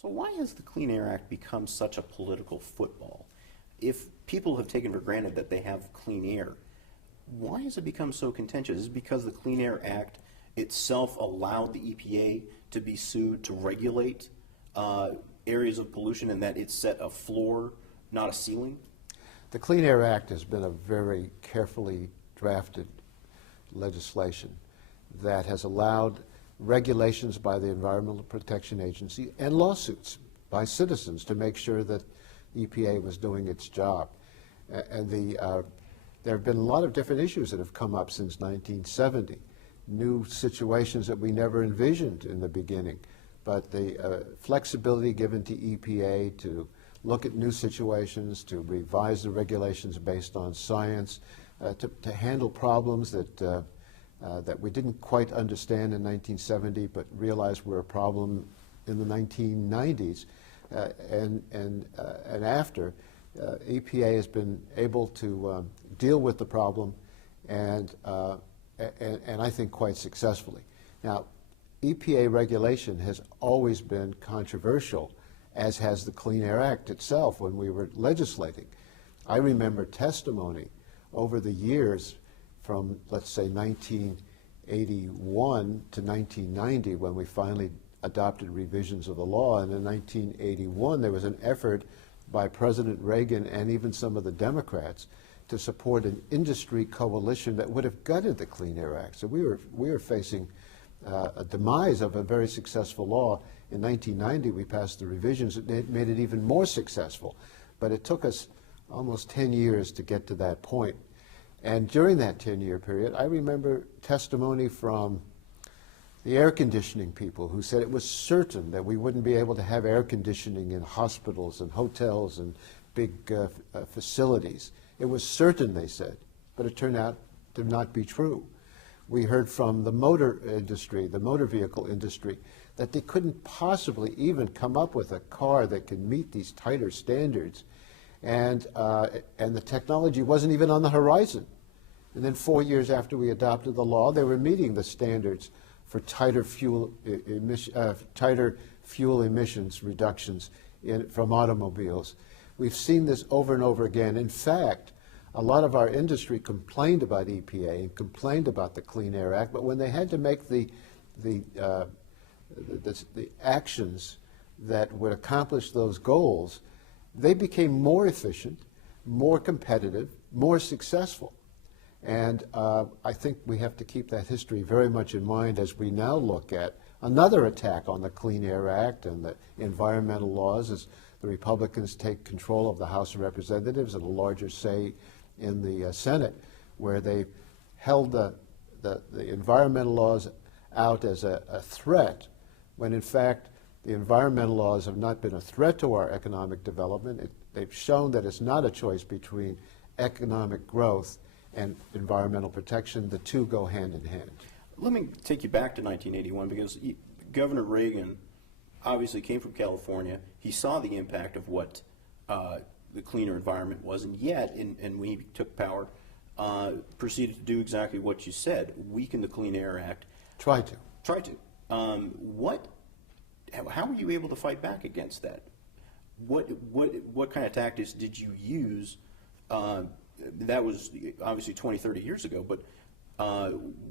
So why has the Clean Air Act become such a political football? If people have taken for granted that they have clean air, why has it become so contentious? Is it because the Clean Air Act itself allowed the EPA to be sued to regulate areas of pollution, and that it set a floor, not a ceiling? The Clean Air Act has been a very carefully drafted legislation that has allowed regulations by the Environmental Protection Agency and lawsuits by citizens to make sure that EPA was doing its job. And there have been a lot of different issues that have come up since 1970, new situations that we never envisioned in the beginning. But the flexibility given to EPA to look at new situations, to revise the regulations based on science, to handle problems that we didn't quite understand in 1970, but realized were a problem in the 1990s and after. EPA has been able to deal with the problem, and I think quite successfully. Now, EPA regulation has always been controversial, as has the Clean Air Act itself when we were legislating. I remember testimony over the years from, let's say, 1981 to 1990, when we finally adopted revisions of the law. And in 1981, there was an effort by President Reagan and even some of the Democrats to support an industry coalition that would have gutted the Clean Air Act. So we were facing a demise of a very successful law. In 1990, we passed the revisions that made it even more successful. But it took us almost 10 years to get to that point. And during that 10-year period, I remember testimony from the air conditioning people who said it was certain that we wouldn't be able to have air conditioning in hospitals and hotels and big facilities. It was certain, they said, but it turned out to not be true. We heard from the motor industry, the motor vehicle industry, that they couldn't possibly even come up with a car that can meet these tighter standards. And the technology wasn't even on the horizon. And then 4 years after we adopted the law, they were meeting the standards for tighter fuel emissions reductions from automobiles. We've seen this over and over again. In fact, a lot of our industry complained about EPA and complained about the Clean Air Act, but when they had to make the actions that would accomplish those goals, they became more efficient, more competitive, more successful. And I think we have to keep that history very much in mind as we now look at another attack on the Clean Air Act and the environmental laws as the Republicans take control of the House of Representatives and a larger say in the Senate, where they held the environmental laws out as a threat, when in fact the environmental laws have not been a threat to our economic development. They've shown that it's not a choice between economic growth and environmental protection. The two go hand in hand. Let me take you back to 1981, because Governor Reagan obviously came from California. He saw the impact of what the cleaner environment was, and yet, and when he took power, proceeded to do exactly what you said, weaken the Clean Air Act. Try to. How were you able to fight back against that? What kind of tactics did you use? That was obviously 20, 30 years ago, but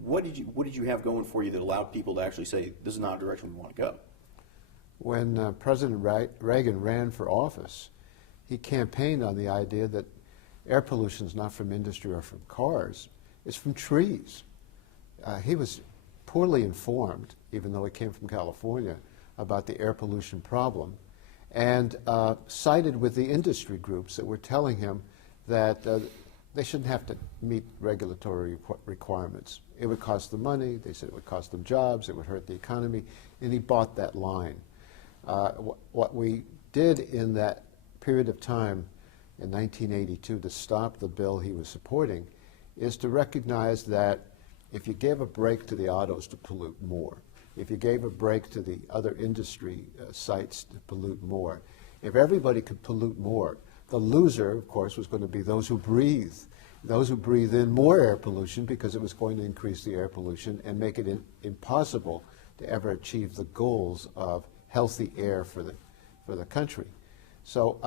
what did you have going for you that allowed people to actually say, this is not a direction we want to go? When President Reagan ran for office, he campaigned on the idea that air pollution is not from industry or from cars, it's from trees. He was poorly informed, even though he came from California, about the air pollution problem, and sided with the industry groups that were telling him that they shouldn't have to meet regulatory requirements. It would cost them money. They said it would cost them jobs. It would hurt the economy. And he bought that line. What we did in that period of time in 1982 to stop the bill he was supporting is to recognize that if you gave a break to the autos to pollute more, if you gave a break to the other industry sites to pollute more, if everybody could pollute more, the loser, of course, was going to be those who breathe in more air pollution, because it was going to increase the air pollution and make it impossible to ever achieve the goals of healthy air for for the country. So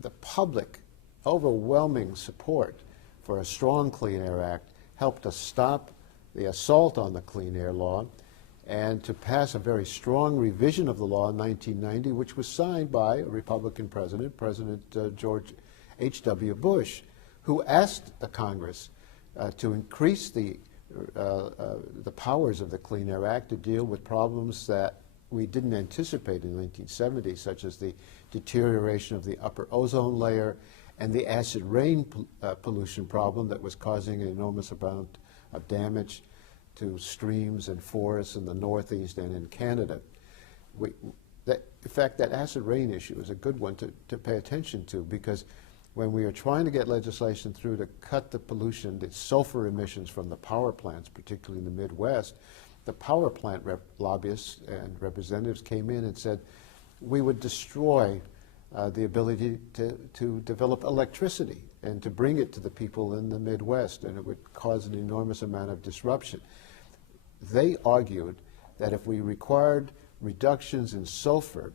the public overwhelming support for a strong Clean Air Act helped us stop the assault on the Clean Air Law and to pass a very strong revision of the law in 1990, which was signed by a Republican president, President George H.W. Bush, who asked the Congress to increase the powers of the Clean Air Act to deal with problems that we didn't anticipate in the 1970s, such as the deterioration of the upper ozone layer and the acid rain pollution problem that was causing an enormous amount of damage to streams and forests in the Northeast and in Canada. In fact, that acid rain issue is a good one to pay attention to, because when we are trying to get legislation through to cut the pollution, the sulfur emissions from the power plants, particularly in the Midwest, the power plant lobbyists and representatives came in and said we would destroy the ability to develop electricity and to bring it to the people in the Midwest, and it would cause an enormous amount of disruption. They argued that if we required reductions in sulfur,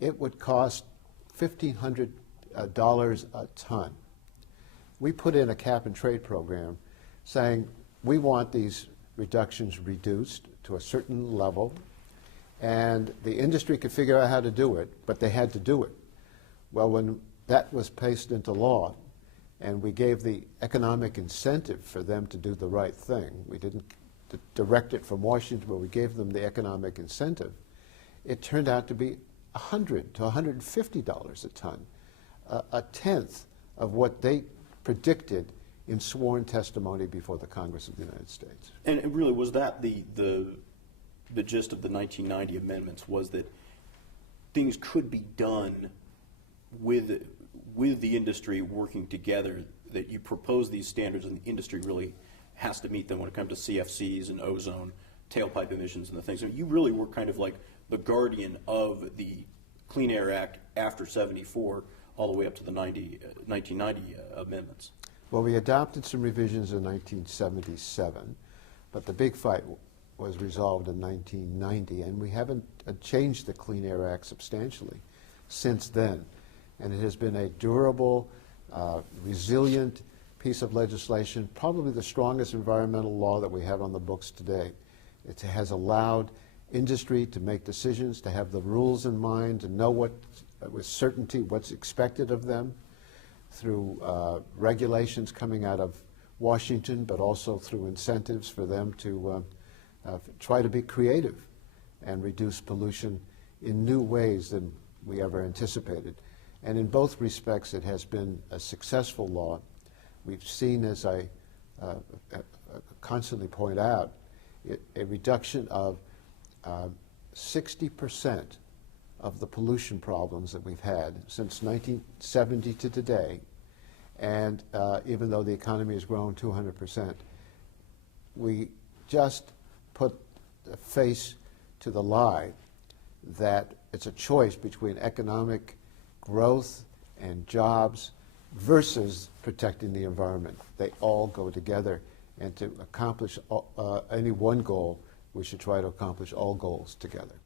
it would cost $1,500 a ton. We put in a cap and trade program saying we want these reductions reduced to a certain level, and the industry could figure out how to do it, but they had to do it. Well, when that was placed into law, and we gave the economic incentive for them to do the right thing, we didn't direct it from Washington, but we gave them the economic incentive, it turned out to be $100 to $150 a ton, a tenth of what they predicted in sworn testimony before the Congress of the United States. And really, was that the gist of the 1990 amendments, was that things could be done with the industry working together, that you propose these standards and the industry really has to meet them when it comes to CFCs and ozone, tailpipe emissions and the things. I mean, you really were kind of like the guardian of the Clean Air Act after 74 all the way up to the 1990 amendments. Well, we adopted some revisions in 1977, but the big fight was resolved in 1990, and we haven't changed the Clean Air Act substantially since then. And it has been a durable, resilient piece of legislation, probably the strongest environmental law that we have on the books today. It has allowed industry to make decisions, to have the rules in mind, to know with certainty what's expected of them through regulations coming out of Washington, but also through incentives for them to try to be creative and reduce pollution in new ways than we ever anticipated. And in both respects, it has been a successful law. We've seen, as I constantly point out, a reduction of 60% of the pollution problems that we've had since 1970 to today. And even though the economy has grown 200%, we just put a face to the lie that it's a choice between economic growth and jobs versus protecting the environment. They all go together, and to accomplish any one goal, we should try to accomplish all goals together.